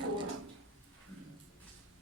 4,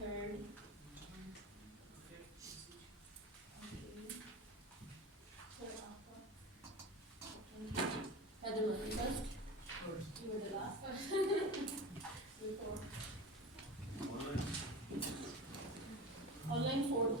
3rd, Heather was first. You were the last one. Before. Online 4th.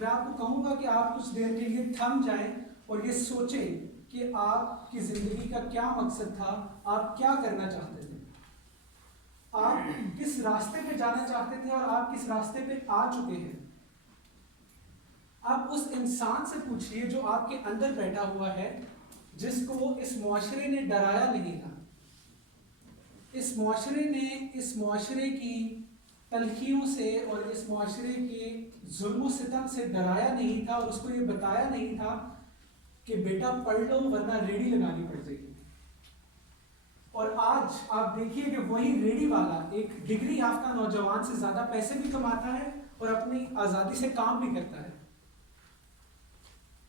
میں آپ کو کہوں گا کہ آپ کچھ دیر کے لیے تھم جائیں اور یہ سوچیں کہ آپ کی زندگی کا کیا مقصد تھا, آپ کیا کرنا چاہتے تھے, آپ کس راستے پہ جانا چاہتے تھے اور آپ کس راستے پہ آ چکے ہیں. آپ اس انسان سے پوچھئے جو آپ کے اندر بیٹھا ہوا ہے, جس کو اس معاشرے نے ڈرایا نہیں تھا, اس معاشرے نے اس معاشرے کی تلخیوں سے اور اس معاشرے کے ظلم و ستم سے ڈرایا نہیں تھا, اور اس کو یہ بتایا نہیں تھا کہ بیٹا پڑھ لو ورنہ ریڑھی لگانی پڑ جائے گی. اور آج آپ دیکھیے کہ وہی ریڑھی والا ایک ڈگری یافتہ نوجوان سے زیادہ پیسے بھی کماتا ہے اور اپنی آزادی سے کام بھی کرتا ہے.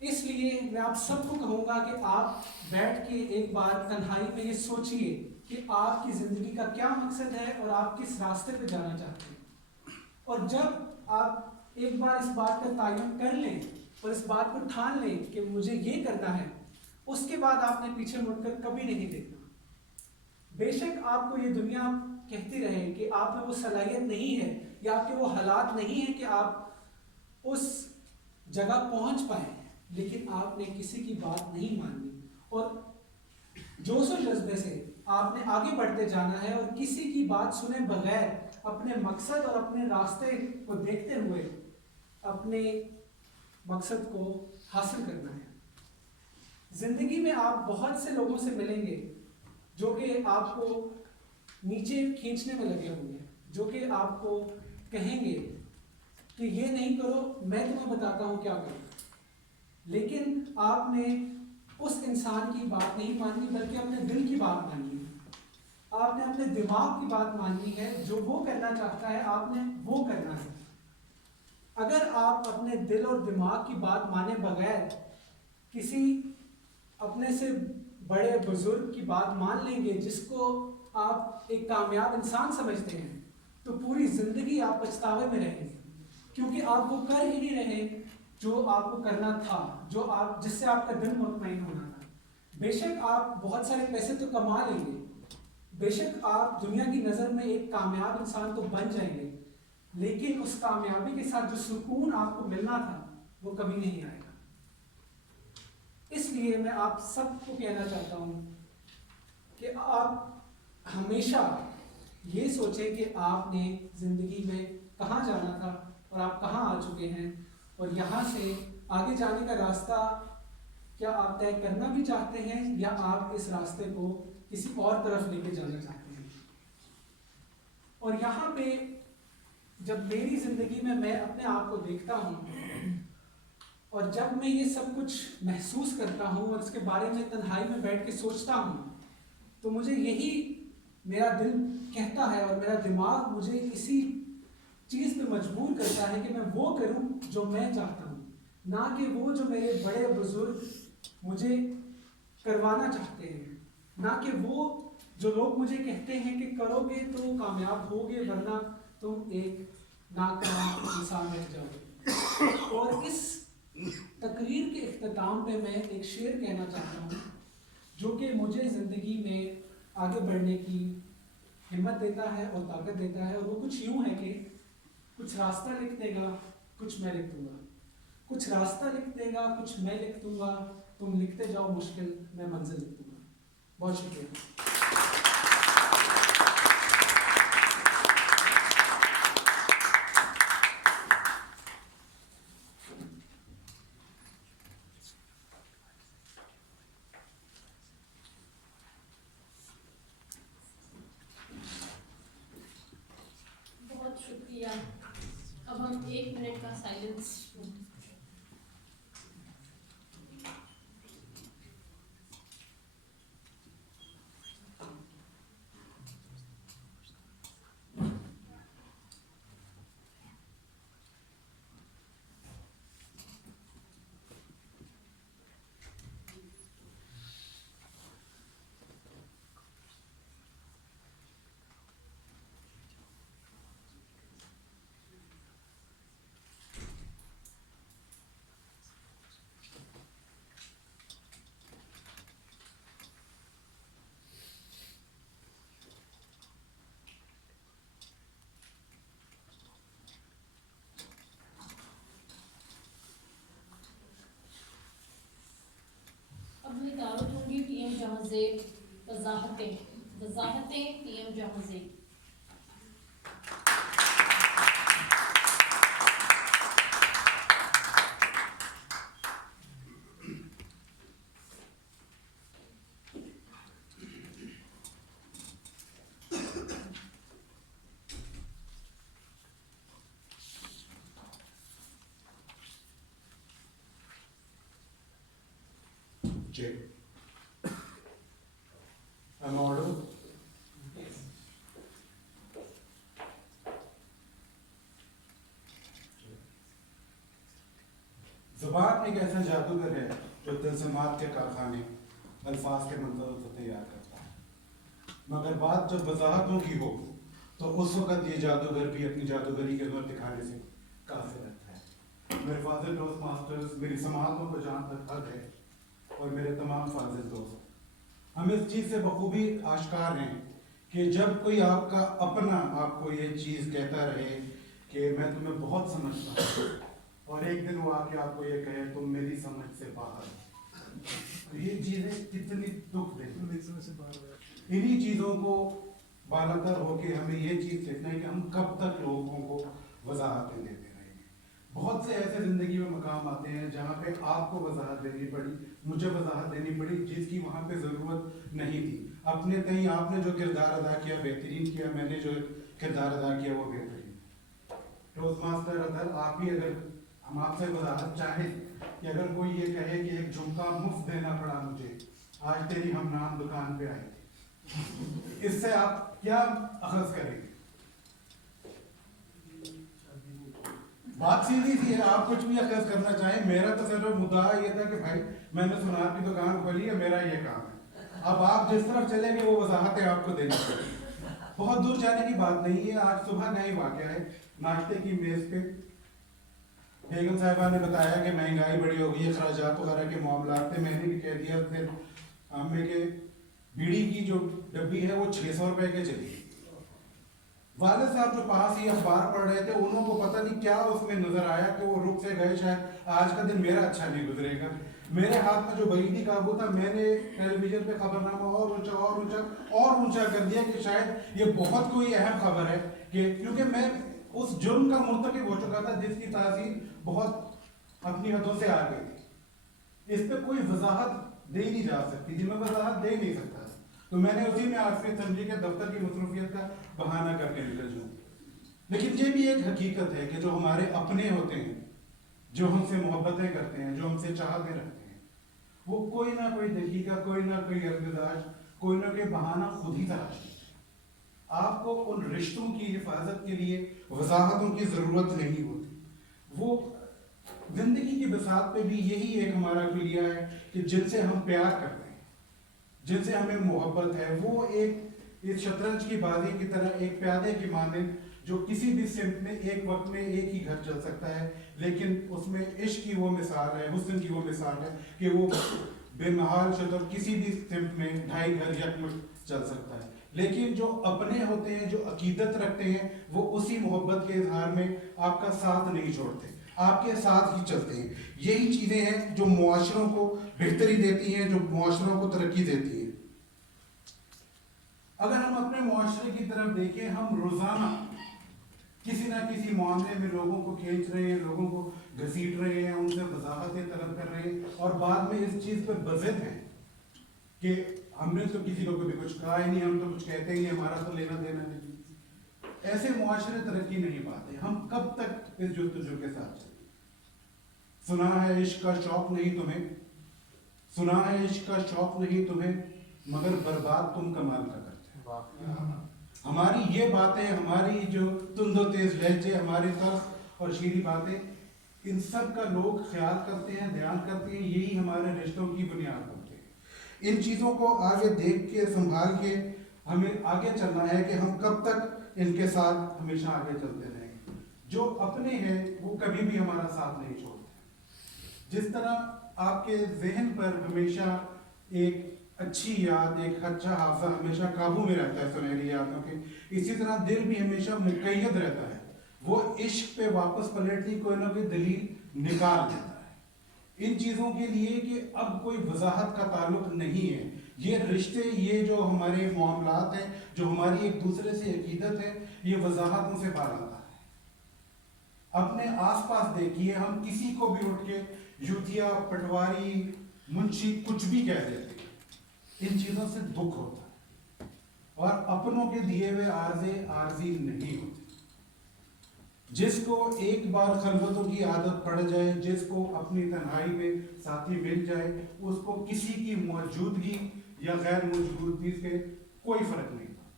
اس لیے میں آپ سب کو کہوں گا کہ آپ بیٹھ کے ایک بار تنہائی میں یہ سوچئے کہ آپ کی زندگی کا کیا مقصد ہے اور آپ کس راستے پہ جانا چاہتے ہیں. اور جب آپ ایک بار اس بات کا تعین کر لیں اور اس بات کو ٹھان لیں کہ مجھے یہ کرنا ہے, اس کے بعد آپ نے پیچھے مڑ کر کبھی نہیں دیکھنا. بے شک آپ کو یہ دنیا کہتی رہے کہ آپ میں وہ صلاحیت نہیں ہے یا آپ کے وہ حالات نہیں ہیں کہ آپ اس جگہ پہنچ پائیں, لیکن آپ نے کسی کی بات نہیں ماننی اور جوش و جذبے سے آپ نے آگے بڑھتے جانا ہے, اور کسی کی بات سنے بغیر اپنے مقصد اور اپنے راستے کو دیکھتے ہوئے اپنے مقصد کو حاصل کرنا ہے. زندگی میں آپ بہت سے لوگوں سے ملیں گے جو کہ آپ کو نیچے کھینچنے میں لگے ہوں گے, جو کہ آپ کو کہیں گے کہ یہ نہیں کرو, میں تمہیں بتاتا ہوں کیا کرو. لیکن آپ نے اس انسان کی بات نہیں ماننی بلکہ اپنے دل کی بات ماننی ہے. آپ نے اپنے دماغ کی بات ماننی ہے, جو وہ کرنا چاہتا ہے آپ نے وہ کرنا ہے. اگر آپ اپنے دل اور دماغ کی بات مانے بغیر کسی اپنے سے بڑے بزرگ کی بات مان لیں گے جس کو آپ ایک کامیاب انسان سمجھتے ہیں, تو پوری زندگی آپ پچھتاوے میں رہیں گے, کیونکہ آپ وہ کر ہی نہیں رہے جو آپ کو کرنا تھا, جس سے آپ کا دل مطمئن ہونا تھا. بے شک آپ بہت سارے پیسے تو کما لیں گے, بے شک آپ دنیا کی نظر میں ایک کامیاب انسان تو بن جائیں گے, لیکن اس کامیابی کے ساتھ جو سکون آپ کو ملنا تھا وہ کبھی نہیں آئے گا. اس لیے میں آپ سب کو کہنا چاہتا ہوں کہ آپ ہمیشہ یہ سوچیں کہ آپ نے زندگی میں کہاں جانا تھا اور آپ کہاں آ چکے ہیں, اور یہاں سے آگے جانے کا راستہ کیا آپ طے کرنا بھی چاہتے ہیں یا آپ اس راستے کو کسی اور طرف لے کے جانا چاہتے ہیں. اور یہاں پہ جب میری زندگی میں اپنے آپ کو دیکھتا ہوں اور جب میں یہ سب کچھ محسوس کرتا ہوں اور اس کے بارے میں تنہائی میں بیٹھ کے سوچتا ہوں, تو مجھے یہی میرا دل کہتا ہے اور میرا دماغ مجھے اسی چیز پہ مجبور کرتا ہے کہ میں وہ کروں جو میں چاہتا ہوں, نہ کہ وہ جو میرے بڑے بزرگ مجھے کروانا چاہتے ہیں, نہ کہ وہ جو لوگ مجھے کہتے ہیں کہ کرو گے تو کامیاب ہوگے ورنہ تم ایک ناکام انسان رہ جاؤ گے. اور اس تقریر کے اختتام پہ میں ایک شعر کہنا چاہتا ہوں جو کہ مجھے زندگی میں آگے بڑھنے کی ہمت دیتا ہے اور طاقت دیتا ہے, اور وہ کچھ یوں ہے کہ کچھ راستہ لکھ دے گا کچھ میں لکھ دوں گا, کچھ راستہ لکھ دے گا کچھ میں لکھ دوں گا, تم لکھتے جاؤ مشکل میں منزل لکھ دوں گا. بہت شکریہ. بہت شکریہ. اب ہم 1 منٹ کا سائلنس زیب وضاحتیں پی ایم جہاں زیب. Jay. I'm audible. زبان ایک ایسا جادوگر ہے جو تلسمات کے کارخانے الفاظ کے منتظر سے تیار کرتا ہے، مگر بات جب وضاحتوں کی ہو تو اس وقت یہ جادوگر بھی اپنی جادوگری کے نور دکھانے سے کافی رہتا ہے. میرے فاضل ٹوسٹ ماسٹرز، میری سماعتوں کو جہاں تک حد ہے اور میرے تمام فاضل دوست، ہم اس چیز سے بخوبی آشکار ہیں کہ جب کوئی آپ کا اپنا آپ کو یہ چیز کہتا رہے کہ میں تمہیں بہت سمجھتا ہوں، اور ایک دن وہ آ کے آپ کو یہ کہے تم میری سمجھ سے باہر ہو، تو یہ چیزیں کتنی دکھ دیں. انہی چیزوں کو بالاتر ہو کے ہمیں یہ چیز سیکھنا ہے کہ ہم کب تک لوگوں کو وضاحتیں دیتے رہیں گے. بہت سے ایسے زندگی میں مقام آتے ہیں جہاں پہ آپ کو وضاحت دینی پڑی، مجھے وضاحت دینی پڑی جس کی وہاں پہ ضرورت نہیں تھی. اپنے تئیں آپ نے جو کردار ادا کیا بہترین کیا، میں نے جو کردار ادا کیا وہ بہترین. ٹوسٹ ماسٹر اگر آپ بھی اگر ہم آپ سے وضاحت چاہیں کہ اگر کوئی یہ کہے کہ ایک جھمکا مفت دینا پڑا مجھے، آج تیری ہم نام دکان پہ آئے تھے، اس سے آپ کیا اخذ کریں گے؟ بات سیدھی سی ہے، آپ کچھ بھی اخذ کرنا چاہیں. میرا تو صرف مدعا یہ تھا کہ بھائی میں نے سنار کی دکان کھولی ہے، میرا یہ کام ہے. اب آپ جس طرف چلیں گے وہ وضاحتیں آپ کو دینی پڑیں گی. بہت دور جانے کی بات نہیں ہے. آج صبح کا ہی واقعہ ہے، ناشتے کی میز پہ بیگم صاحبہ نے بتایا کہ مہنگائی بڑی ہو گئی ہے، اخراجات وغیرہ کے معاملات تھے. میں نے بھی کہہ دیا پھر ہمیں کہ بیڑی کی جو ڈبی ہے وہ 600 روپے کے چلی. والد صاحب جو پاس ہی اخبار پڑھ رہے تھے، انہوں کو پتہ نہیں کیا اس میں نظر آیا کہ وہ رک سے گئے شاید آج کا دن میرا اچھا نہیں گزرے گا. میرے ہاتھ میں جو بریدی قابو تھا، میں نے ٹیلی ویژن پہ خبر نامہ اور اونچا کر دیا کہ شاید یہ بہت کوئی اہم خبر ہے، کہ کیونکہ میں اس جرم کا مرتکب ہو چکا تھا جس کی تاثیر بہت اپنی حدوں سے آ گئی تھی. اس پہ کوئی وضاحت دے نہیں جا سکتی تھی، میں وضاحت دے نہیں سکتا. تو میں نے اسی میں آصفی سمجھی کے دفتر کی مصروفیت کا بہانہ کر کے نکل جاؤں. لیکن یہ بھی ایک حقیقت ہے کہ جو ہمارے اپنے ہوتے ہیں، جو ہم سے محبتیں کرتے ہیں، جو ہم سے چاہتے رکھتے ہیں، وہ کوئی نہ کوئی دقیقہ، کوئی نہ کوئی ارتداش، کوئی نہ کوئی بہانہ خود ہی تلاش. آپ کو ان رشتوں کی حفاظت کے لیے وضاحتوں کی ضرورت نہیں ہوتی. وہ زندگی کی بساط پہ بھی یہی ایک ہمارا کلیہ ہے کہ جن سے ہم پیار کرتے ہیں، جن سے ہمیں محبت ہے، وہ ایک اس شطرنج کی بازی کی طرح ایک پیادے کی مانند جو کسی بھی سمت میں ایک وقت میں ایک ہی گھر چل سکتا ہے، لیکن اس میں عشق کی وہ مثال ہے، حسن کی وہ مثال ہے کہ وہ بے محال شطر کسی بھی سمت میں 2.5 گھر یکمٹ چل سکتا ہے. لیکن جو اپنے ہوتے ہیں، جو عقیدت رکھتے ہیں، وہ اسی محبت کے اظہار میں آپ کا ساتھ نہیں چھوڑتے، آپ کے ساتھ ہی چلتے ہیں. یہی چیزیں ہیں جو معاشروں کو بہتری دیتی ہیں، جو معاشروں کو ترقی دیتی ہیں. اگر ہم اپنے معاشرے کی طرف دیکھیں، ہم روزانہ کسی نہ کسی معاملے میں لوگوں کو کھینچ رہے ہیں، لوگوں کو گھسیٹ رہے ہیں، ان سے وضاحتیں طلب کر رہے ہیں، اور بعد میں اس چیز پہ بضد ہیں کہ ہم نے تو کسی کو کبھی کچھ کہا ہی نہیں، ہم تو کچھ کہتے ہی نہیں، ہمارا تو لینا دینا نہیں. ایسے معاشرے ترقی نہیں پاتے. ہم کب تک اس جستجو کے ساتھ چلیں؟ سنا ہے عشق کا شوق نہیں تمہیں، سنا ہے عشق کا شوق نہیں تمہیں، مگر برباد تم کمال کا کرتے ہو. ہماری یہ باتیں، ہماری جو تند و تیز لہجے، ہماری تلخ اور شیریں باتیں، ان سب کا لوگ خیال کرتے ہیں، دھیان کرتے ہیں. یہی ہمارے رشتوں کی بنیاد ہوتے ہیں. ان چیزوں کو آگے دیکھ کے، سنبھال کے ہمیں آگے چلنا ہے کہ ہم کب تک ان کے ساتھ ہمیشہ آگے چلتے رہیں. جو اپنے ہیں وہ کبھی بھی ہمارا ساتھ نہیں چھوڑتے. جس طرح آپ کے ذہن پر ہمیشہ ایک اچھی یاد، ایک اچھا حافظہ ہمیشہ قابو میں رہتا ہے سنہری یادوں کے، اسی طرح دل بھی ہمیشہ مقید رہتا ہے. وہ عشق پہ واپس پلٹنے کوئی نہ کوئی دلیل نکال دیتا ہے. ان چیزوں کے لیے کہ اب کوئی وضاحت کا تعلق نہیں ہے. یہ رشتے, یہ جو ہمارے معاملات ہیں, جو ہماری ایک دوسرے سے عقیدت ہے, یہ وضاحتوں سے پار آتا ہے. اپنے آس پاس دیکھیے, ہم کسی کو بھی اٹھ کے یوتیا, پٹواری, منشی کچھ بھی کہہ دیتے ہیں, ان چیزوں سے دکھ ہوتا ہے, اور اپنوں کے دیے ہوئے عارضے عارضی نہیں ہوتے. جس کو ایک بار خلوتوں کی عادت پڑ جائے, جس کو اپنی تنہائی میں ساتھی مل جائے, اس کو کسی کی موجودگی یا غیر موجودگی سے کوئی فرق نہیں پڑتا.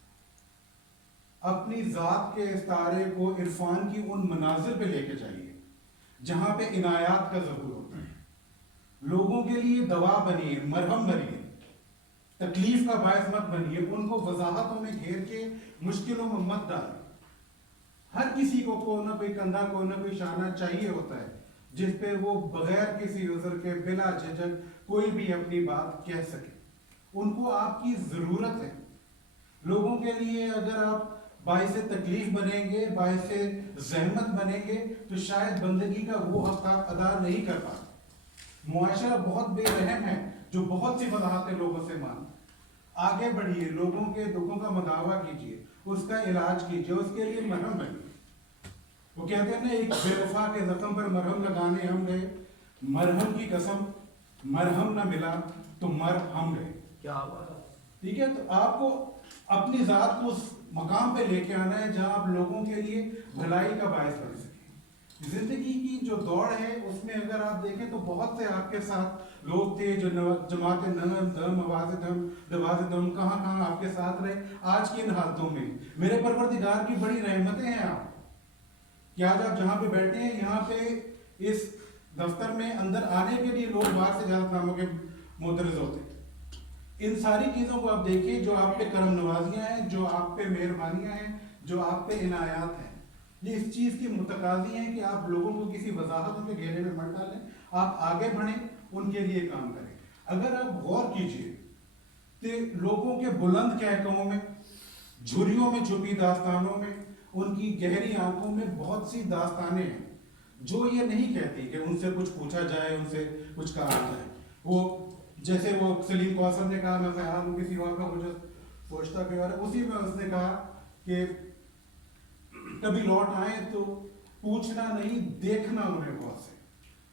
اپنی ذات کے استعارے کو عرفان کی ان مناظر پہ لے کے جائیے جہاں پہ عنایات کا ظہور ہوتا ہے. لوگوں کے لیے دوا بنیے, مرہم بنیے, تکلیف کا باعث مت بنیے, ان کو وضاحتوں میں گھیر کے مشکلوں میں مت ڈالیں. ہر کسی کو کوئی نہ کوئی کندھا, کوئی نہ کوئی شانہ چاہیے ہوتا ہے جس پہ وہ بغیر کسی عذر کے بلا جھجک کوئی بھی اپنی بات کہہ سکے. ان کو آپ کی ضرورت ہے. لوگوں کے لیے اگر آپ باعث تکلیف بنیں گے, باعث زحمت بنیں گے, تو شاید بندگی کا وہ حق آپ ادا نہیں کر پاتے. معاشرہ بہت بے رحم ہے جو بہت سی وضاحتیں لوگوں سے مانتا ہے. آگے بڑھیے, لوگوں کے دکھوں کا مداوع کیجیے, اس کا علاج کیجیے, اس کے لیے مرہم بنیے. وہ کہتے ہیں نا, ایک بے وفا کے زخم پر مرہم لگانے ہم گئے, مرہم کی قسم مرہم نہ ملا تو مر ہم گئے. کیا بات ہے. ٹھیک ہے, تو آپ کو اپنی ذات کو اس مقام پہ لے کے آنا ہے جہاں آپ لوگوں کے لیے بھلائی کا باعث بن سکیں. زندگی کی جو دوڑ ہے اس میں اگر آپ دیکھیں تو بہت سے آپ کے ساتھ لوگ تھے جو جماعت نغم دم آواز دم دواز دم کہاں کہاں آپ کے ساتھ رہے. آج کی ان حالتوں میں میرے پروردگار کی بڑی رحمتیں ہیں آپ کہ آج آپ جہاں پہ بیٹھے ہیں, یہاں پہ اس دفتر میں اندر آنے کے لیے لوگ باہر سے اجازت ناموں کے معترض ہوتے ہیں. ان ساری چیزوں کو آپ دیکھیے جو آپ پہ کرم نوازیاں ہیں, جو آپ پہ مہربانیاں ہیں, جو آپ پہ عنایات ہیں. یہ اس چیز کی متقاضی ہیں کہ آپ لوگوں کو کسی وضاحتوں کے گھیرے میں مت ڈالیں, آپ آگے بڑھیں, ان کے لیے کام کریں. اگر آپ غور کیجئے تو لوگوں کے بلند کہکہوں میں, جھریوں میں چھپی داستانوں میں, ان کی گہری آنکھوں میں بہت سی داستانیں ہیں جو یہ نہیں کہتی کہ ان سے کچھ پوچھا جائے, ان سے کچھ کہا جائے. وہ جیسے وہ سلیم کوثر نے کہا, میں خیال ہوں کسی اور کا مجھے سوچتا کہ اسی میں اس نے کہا کہ کبھی لوٹ آئیں تو پوچھنا نہیں, دیکھنا انہیں بہت سے,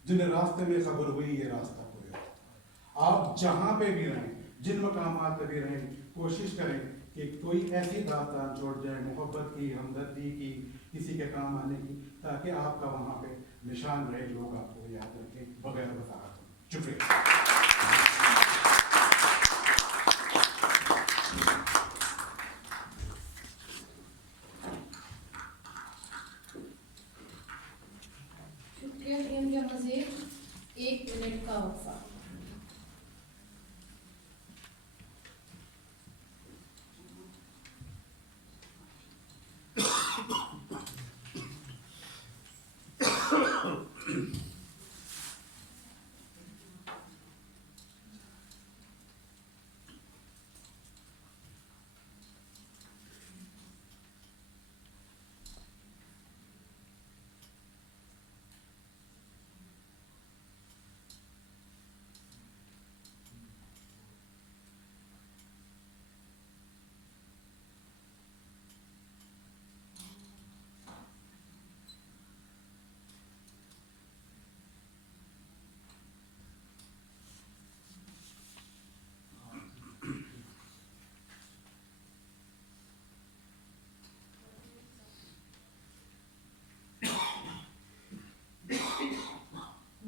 جنہیں راستے میں خبر ہوئی یہ راستہ کوئی اور. آپ جہاں پہ بھی رہیں, جن مقامات پہ بھی رہیں, کوشش کریں کہ کوئی ایسی داستان چھوڑ جائے محبت کی, ہمدردی کی, کسی کے کام آنے کی, تاکہ آپ کا وہاں پہ نشان رہے, لوگ آپ کو یاد رکھیں بغیر وضاحت. شکریہ. ٹیم جہاں سے 1 منٹ کا وقفہ.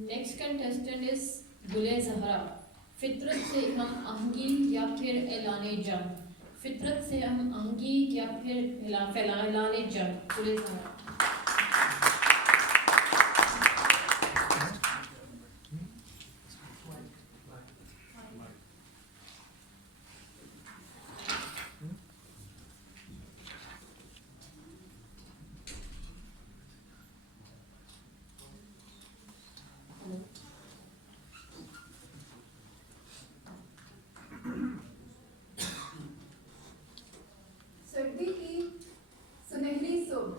نیکسٹ کنٹestant از گل زہرا. فطرت سے ہم آہنگی یا پھر اعلان جنگ. فطرت سے ہم آہنگی یا پھر اعلان جنگ. گل زہرا. سردی کی سنہری صبح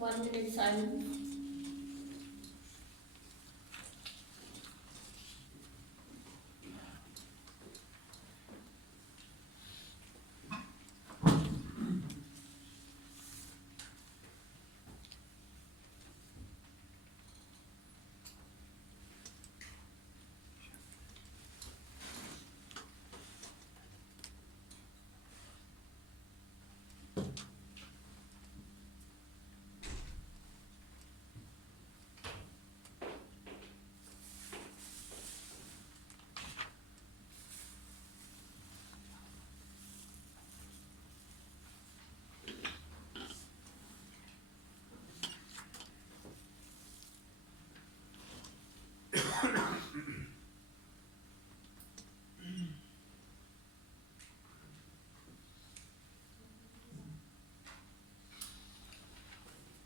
One minute silence.